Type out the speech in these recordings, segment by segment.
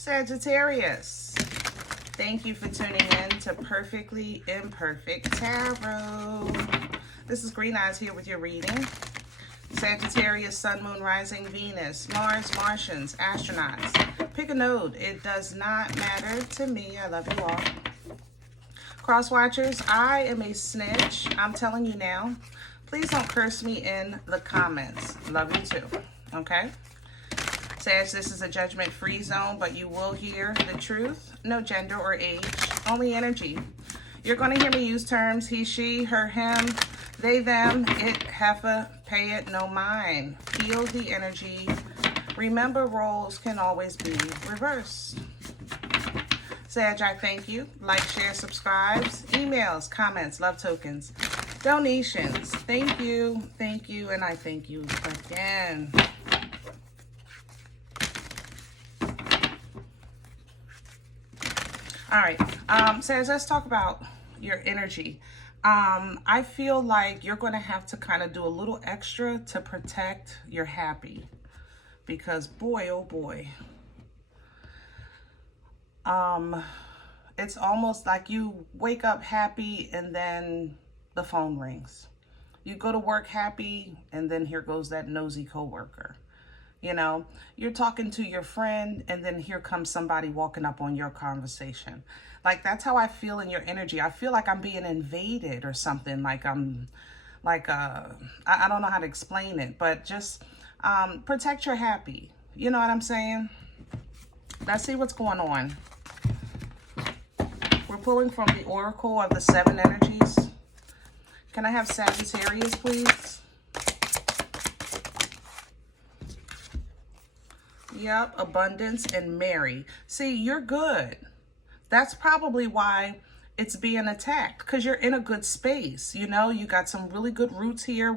Sagittarius, thank you for tuning in to Perfectly Imperfect Tarot. This is Green Eyes here with your reading. Sagittarius, Sun, Moon, Rising, Venus, Mars, Martians, astronauts. Pick a node. It does not matter to me. I love you all. Cross watchers, I am a snitch. I'm telling you now. Please don't curse me in the comments. Love you too. Okay? Sag, this is a judgment-free zone, but you will hear the truth. No gender or age, only energy. You're going to hear me use terms he, she, her, him, they, them, it, heifer, pay it, no mind. Feel the energy. Remember, roles can always be reversed. Sag, I thank you. Like, share, subscribes, emails, comments, love tokens, donations. Thank you, and I thank you again. All right, Sag, let's talk about your energy. I feel like you're going to have to kind of do a little extra to protect your happy, because boy, oh boy, it's almost like you wake up happy and then the phone rings. You go to work happy and then here goes that nosy coworker. You know, you're talking to your friend and then here comes somebody walking up on your conversation. Like, that's how I feel in your energy. I feel like I'm being invaded or something. Like I'm like, I don't know how to explain it, but just protect your happy. You know what I'm saying? Let's see what's going on. We're pulling from the Oracle of the 7 energies. Can I have Sagittarius, please? Yep, abundance and marry. See, you're good. That's probably why it's being attacked, because you're in a good space. You know, you got some really good roots here.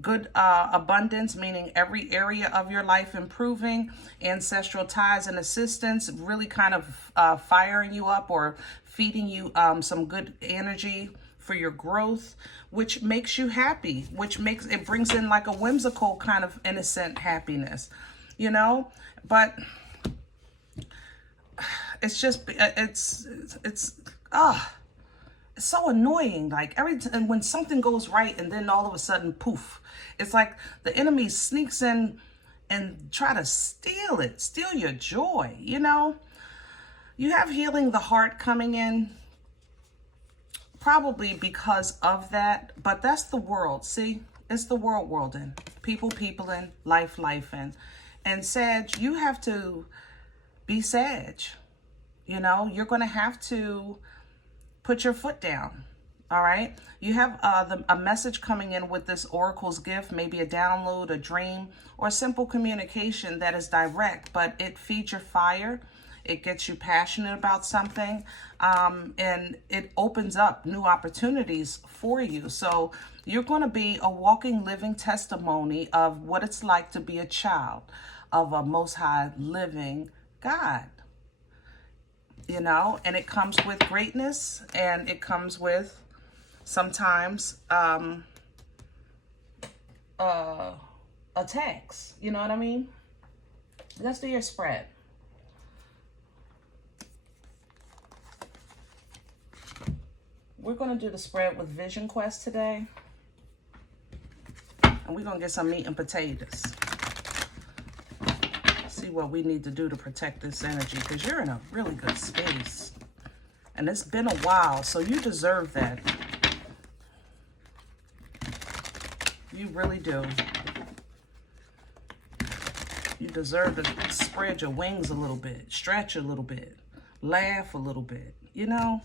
Good abundance, meaning every area of your life improving. Ancestral ties and assistance really kind of firing you up or feeding you some good energy for your growth, which makes you happy, which makes it brings in like a whimsical kind of innocent happiness. You know, but it's just, it's so annoying. Like and when something goes right and then all of a sudden, poof, it's like the enemy sneaks in and try to steal your joy. You know, you have healing the heart coming in probably because of that, but that's the world. See, it's the world in people in life in. And Sag, you have to be Sag. You know, you're going to have to put your foot down. All right. You have a message coming in with this Oracle's gift, maybe a download, a dream, or simple communication that is direct, but it feeds your fire. It gets you passionate about something, and it opens up new opportunities for you. So you're going to be a walking, living testimony of what it's like to be a child of a Most High living God. You know, and it comes with greatness, and it comes with sometimes attacks. You know what I mean? Let's do your spread. We're going to do the spread with Vision Quest today. And we're going to get some meat and potatoes. See what we need to do to protect this energy, because you're in a really good space. And it's been a while, so you deserve that. You really do. You deserve to spread your wings a little bit, stretch a little bit, laugh a little bit, you know?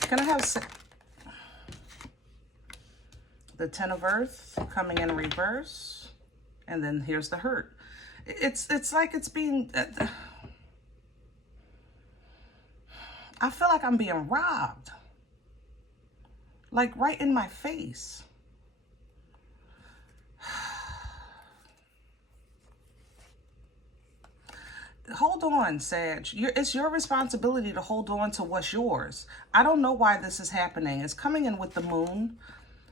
Can I have the 10 of Earth coming in reverse? And then here's the hurt. It's like it's being... I feel like I'm being robbed. Like right in my face. Hold on, Sag. It's your responsibility to hold on to what's yours. I don't know why this is happening. It's coming in with the moon.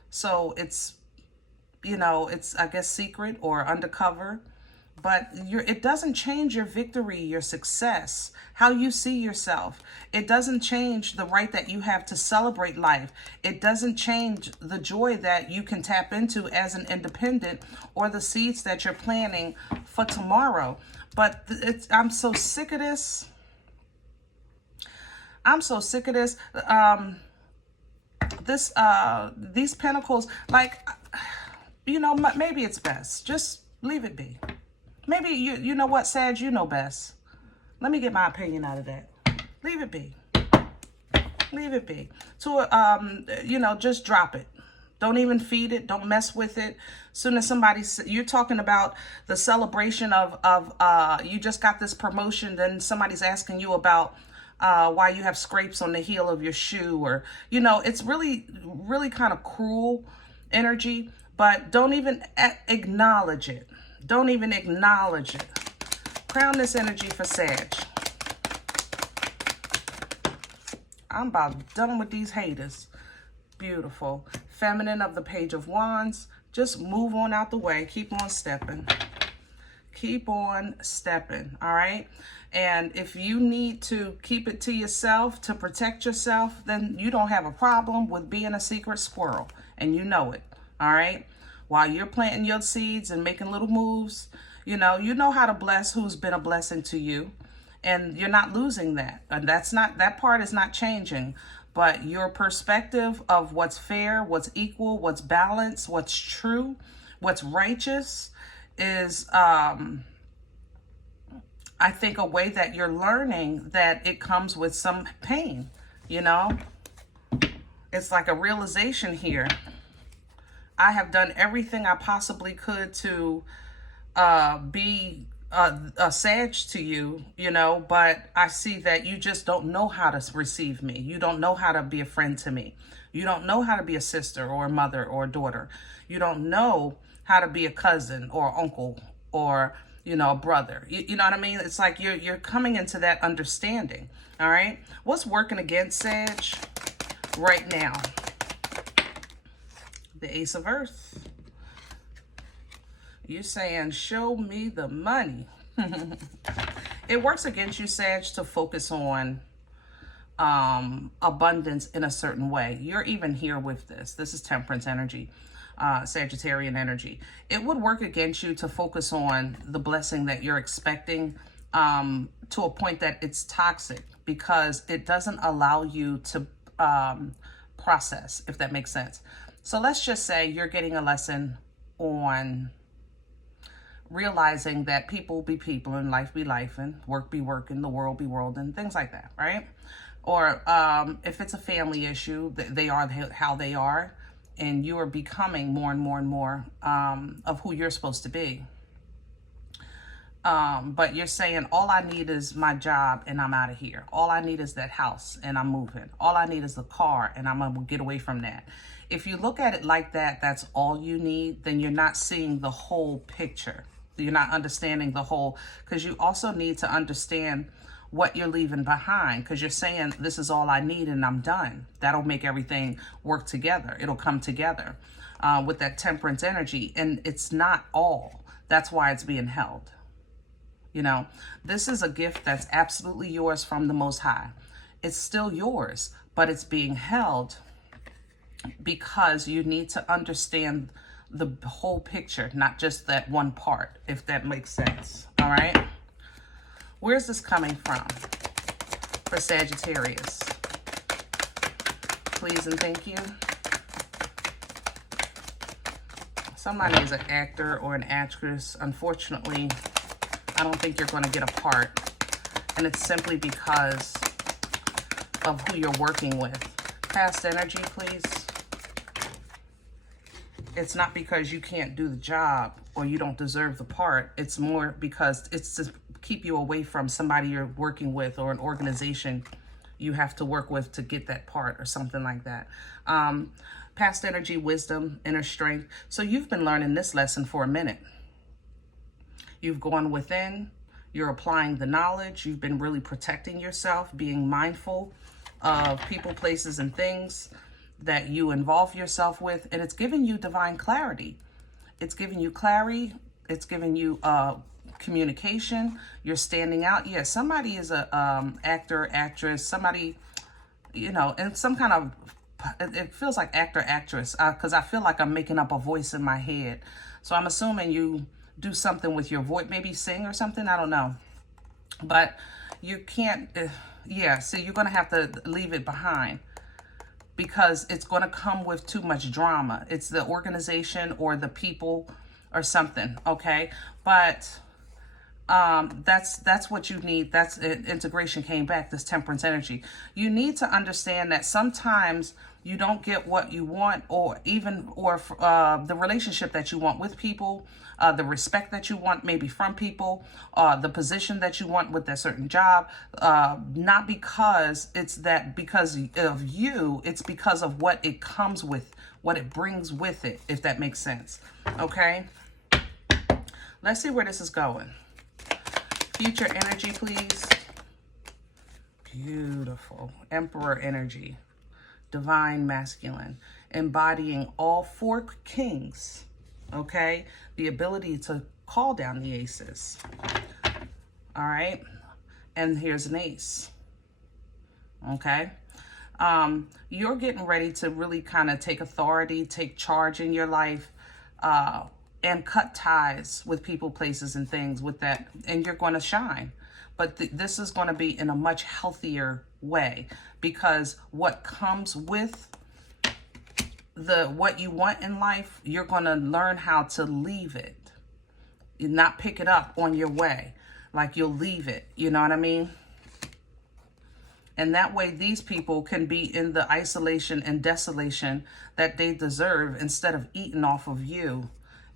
So it's you know, it's, I guess, secret or undercover. But it doesn't change your victory, your success, how you see yourself. It doesn't change the right that you have to celebrate life. It doesn't change the joy that you can tap into as an independent, or the seeds that you're planting for tomorrow. But I'm so sick of this. I'm so sick of this. These pentacles, like, you know, maybe it's best. Just leave it be. Maybe you know what, Sag, you know best. Let me get my opinion out of that. Leave it be. Leave it be. You know, just drop it. Don't even feed it. Don't mess with it. Soon as you're talking about the celebration of you just got this promotion, then somebody's asking you about why you have scrapes on the heel of your shoe, or, you know, it's really, really kind of cruel energy, but don't even acknowledge it. Don't even acknowledge it. Crown this energy for Sag. I'm about done with these haters. Beautiful. Feminine of the Page of Wands. Just move on out the way. Keep on stepping. Keep on stepping, all right? And if you need to keep it to yourself to protect yourself, then you don't have a problem with being a secret squirrel, and you know it, all right? While you're planting your seeds and making little moves, you know how to bless who's been a blessing to you, and you're not losing that. And that part is not changing, but your perspective of what's fair, what's equal, what's balanced, what's true, what's righteous is, I think, a way that you're learning that it comes with some pain, you know? It's like a realization here. I have done everything I possibly could to be a Sag to you, you know, but I see that you just don't know how to receive me. You don't know how to be a friend to me. You don't know how to be a sister or a mother or a daughter. You don't know how to be a cousin or uncle or, you know, a brother. You know what I mean? It's like you're coming into that understanding, all right? What's working against Sag right now? The Ace of Earth. You're saying, show me the money. It works against you, Sag, to focus on abundance in a certain way. You're even here with this. This is Temperance energy, Sagittarian energy. It would work against you to focus on the blessing that you're expecting to a point that it's toxic, because it doesn't allow you to process, if that makes sense. So let's just say you're getting a lesson on realizing that people be people and life be life and work be work and the world be world and things like that, right? Or if it's a family issue, they are how they are, and you are becoming more and more and more of who you're supposed to be. But you're saying, all I need is my job and I'm out of here. All I need is that house and I'm moving. All I need is the car and I'm gonna get away from that. If you look at it like that, that's all you need, then you're not seeing the whole picture. You're not understanding the whole, because you also need to understand what you're leaving behind, because you're saying, this is all I need and I'm done. That'll make everything work together. It'll come together with that Temperance energy. And it's not all. That's why it's being held. You know, this is a gift that's absolutely yours from the Most High. It's still yours, but it's being held because you need to understand the whole picture, not just that one part, if that makes sense. All right. Where's this coming from for Sagittarius? Please and thank you. Somebody is an actor or an actress. Unfortunately, I don't think you're going to get a part. And it's simply because of who you're working with. Past energy, please. It's not because you can't do the job or you don't deserve the part. It's more because it's to keep you away from somebody you're working with or an organization you have to work with to get that part or something like that. Past energy, wisdom, inner strength. So you've been learning this lesson for a minute. You've gone within. You're applying the knowledge. You've been really protecting yourself, being mindful of people, places, and things that you involve yourself with, and it's giving you divine clarity. It's giving you clarity. It's giving you communication. You're standing out. Yeah, somebody is a actor, actress, somebody, you know, and some kind of, it feels like actor, actress, because I feel like I'm making up a voice in my head. So I'm assuming you do something with your voice, maybe sing or something. I don't know. But you can't, yeah, so you're going to have to leave it behind because it's going to come with too much drama. It's the organization or the people or something, okay? But that's what you need. That's it. Integration came back, this temperance energy. You need to understand that sometimes you don't get what you want, or the relationship that you want with people, the respect that you want maybe from people, the position that you want with that certain job, not because because of you, it's because of what it comes with, what it brings with it, if that makes sense. Okay? Let's see where this is going. Future energy, please. Beautiful. Emperor energy. Divine masculine. Embodying all four kings. Okay? The ability to call down the aces. All right? And here's an ace. Okay? You're getting ready to really kind of take authority, take charge in your life, and cut ties with people, places, and things with that. And you're going to shine. But this is going to be in a much healthier way, because what comes with what you want in life, you're going to learn how to leave it. You not pick it up on your way. Like you'll leave it. You know what I mean? And that way these people can be in the isolation and desolation that they deserve, instead of eating off of you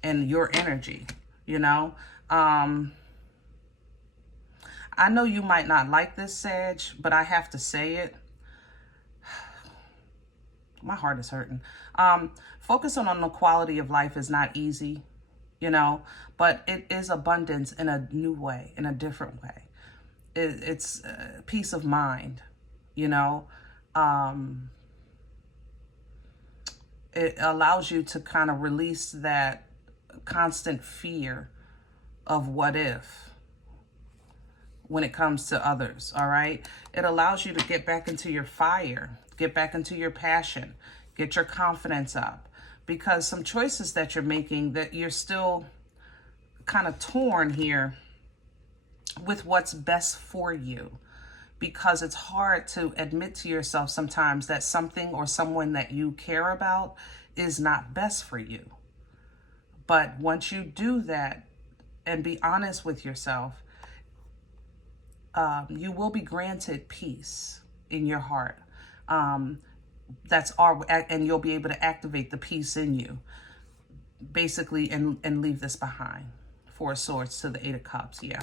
and your energy, you know? I know you might not like this, Sag, but I have to say it. My heart is hurting. Focusing on the quality of life is not easy, you know, but it is abundance in a new way, in a different way. It's peace of mind, you know. It allows you to kind of release that constant fear of what if when it comes to others, all right? It allows you to get back into your fire, get back into your passion, get your confidence up, because some choices that you're making, that you're still kind of torn here with what's best for you, because it's hard to admit to yourself sometimes that something or someone that you care about is not best for you. But once you do that and be honest with yourself, you will be granted peace in your heart. And you'll be able to activate the peace in you, basically, and leave this behind. Four of Swords to the Eight of Cups, yeah.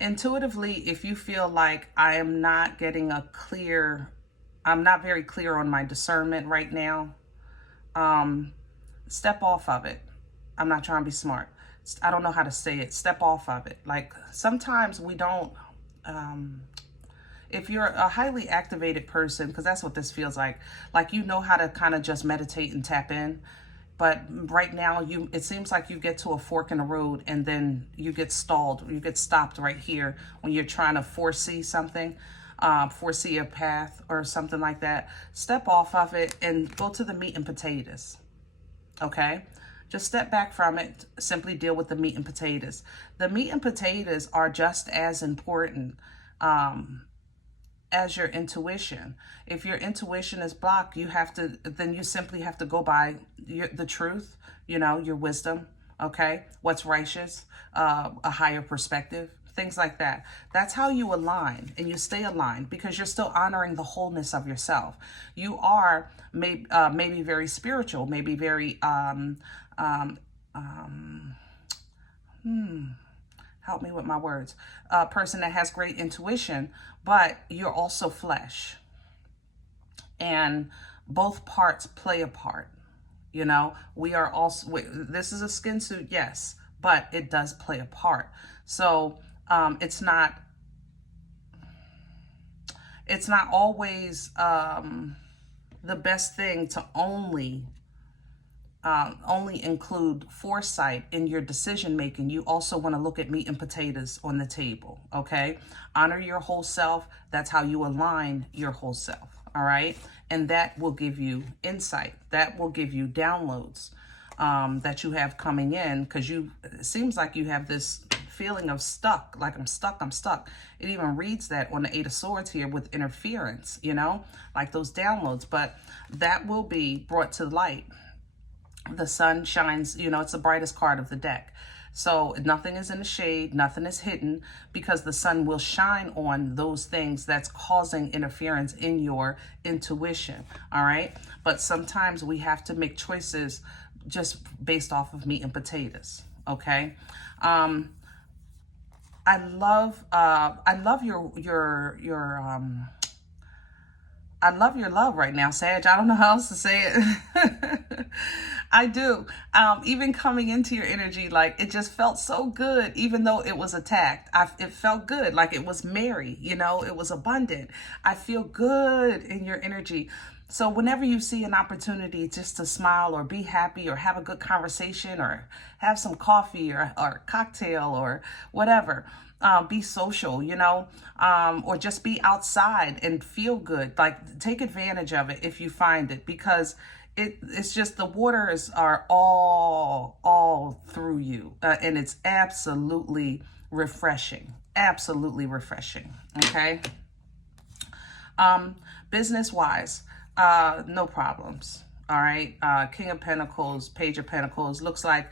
Intuitively, if you feel like I am not getting I'm not very clear on my discernment right now, step off of it. I'm not trying to be smart. I don't know how to say it. Step off of it. Like, sometimes we don't, if you're a highly activated person, because that's what this feels like you know how to kind of just meditate and tap in. But right now, it seems like you get to a fork in the road and then you get stalled. You get stopped right here when you're trying to foresee something, foresee a path or something like that. Step off of it and go to the meat and potatoes, okay? Just step back from it. Simply deal with the meat and potatoes. The meat and potatoes are just as important as your intuition. If your intuition is blocked, then you simply have to go by the truth, you know, your wisdom, okay? What's righteous, a higher perspective, things like that. That's how you align, and you stay aligned, because you're still honoring the wholeness of yourself. You are maybe very spiritual, maybe very, help me with my words, a person that has great intuition, but you're also flesh. And both parts play a part, you know. We are also, this is a skin suit, yes, but it does play a part. So it's not it's not always the best thing to only include foresight in your decision making. You also want to look at meat and potatoes on the table, okay? Honor your whole self. That's how you align your whole self, all right? And that will give you insight. That will give you downloads that you have coming in, because it seems like you have this feeling of stuck, like I'm stuck. It even reads that on the 8 of Swords here with interference, you know, like those downloads, but that will be brought to light. The sun shines, you know, it's the brightest card of the deck. So nothing is in the shade, nothing is hidden, because the sun will shine on those things that's causing interference in your intuition, all right? But sometimes we have to make choices just based off of meat and potatoes, okay? I love your love right now, Sag. I don't know how else to say it. I do. Even coming into your energy, like, it just felt so good, even though it was attacked. It felt good, like it was merry, you know, it was abundant. I feel good in your energy. So whenever you see an opportunity just to smile or be happy or have a good conversation or have some coffee or cocktail or whatever, be social, you know, or just be outside and feel good. Like, take advantage of it if you find it, because it's just the waters are all through you, and it's absolutely refreshing, okay? Business wise, no problems. All right. King of Pentacles, Page of Pentacles. Looks like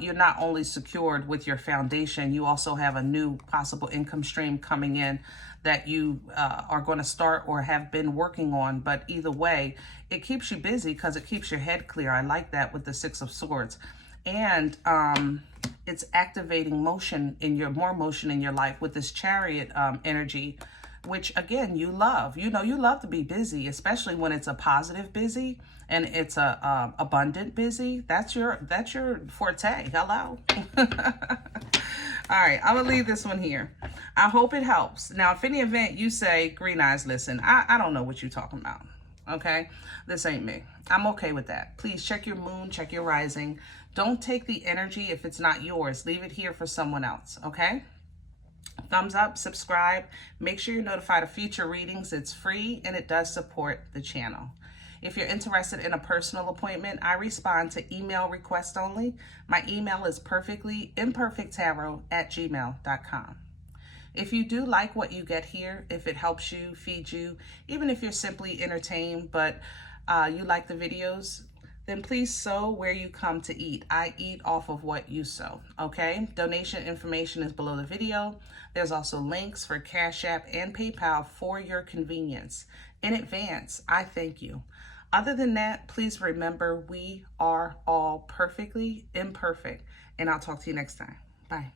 you're not only secured with your foundation, you also have a new possible income stream coming in that you are going to start or have been working on. But either way, it keeps you busy because it keeps your head clear. I like that with the 6 of Swords. And it's activating motion in more motion in your life with this Chariot energy, which again, you love. You know, you love to be busy, especially when it's a positive busy and it's a abundant busy. That's your forte. Hello. All right, I'm gonna leave this one here. I hope it helps. Now, if any event you say, Green Eyes, listen, I don't know what you're talking about. Okay, this ain't me. I'm okay with that. Please check your moon, check your rising. Don't take the energy if it's not yours. Leave it here for someone else. Okay. Thumbs up, subscribe, make sure you're notified of future readings. It's free and it does support the channel. If you're interested in a personal appointment, I respond to email request only. My email is perfectlyimperfecttarot@gmail.com. If you do like what you get here, if it helps you, feed you, even if you're simply entertained, but you like the videos, then please sow where you come to eat. I eat off of what you sow, okay? Donation information is below the video. There's also links for Cash App and PayPal for your convenience. In advance, I thank you. Other than that, please remember we are all perfectly imperfect, and I'll talk to you next time. Bye.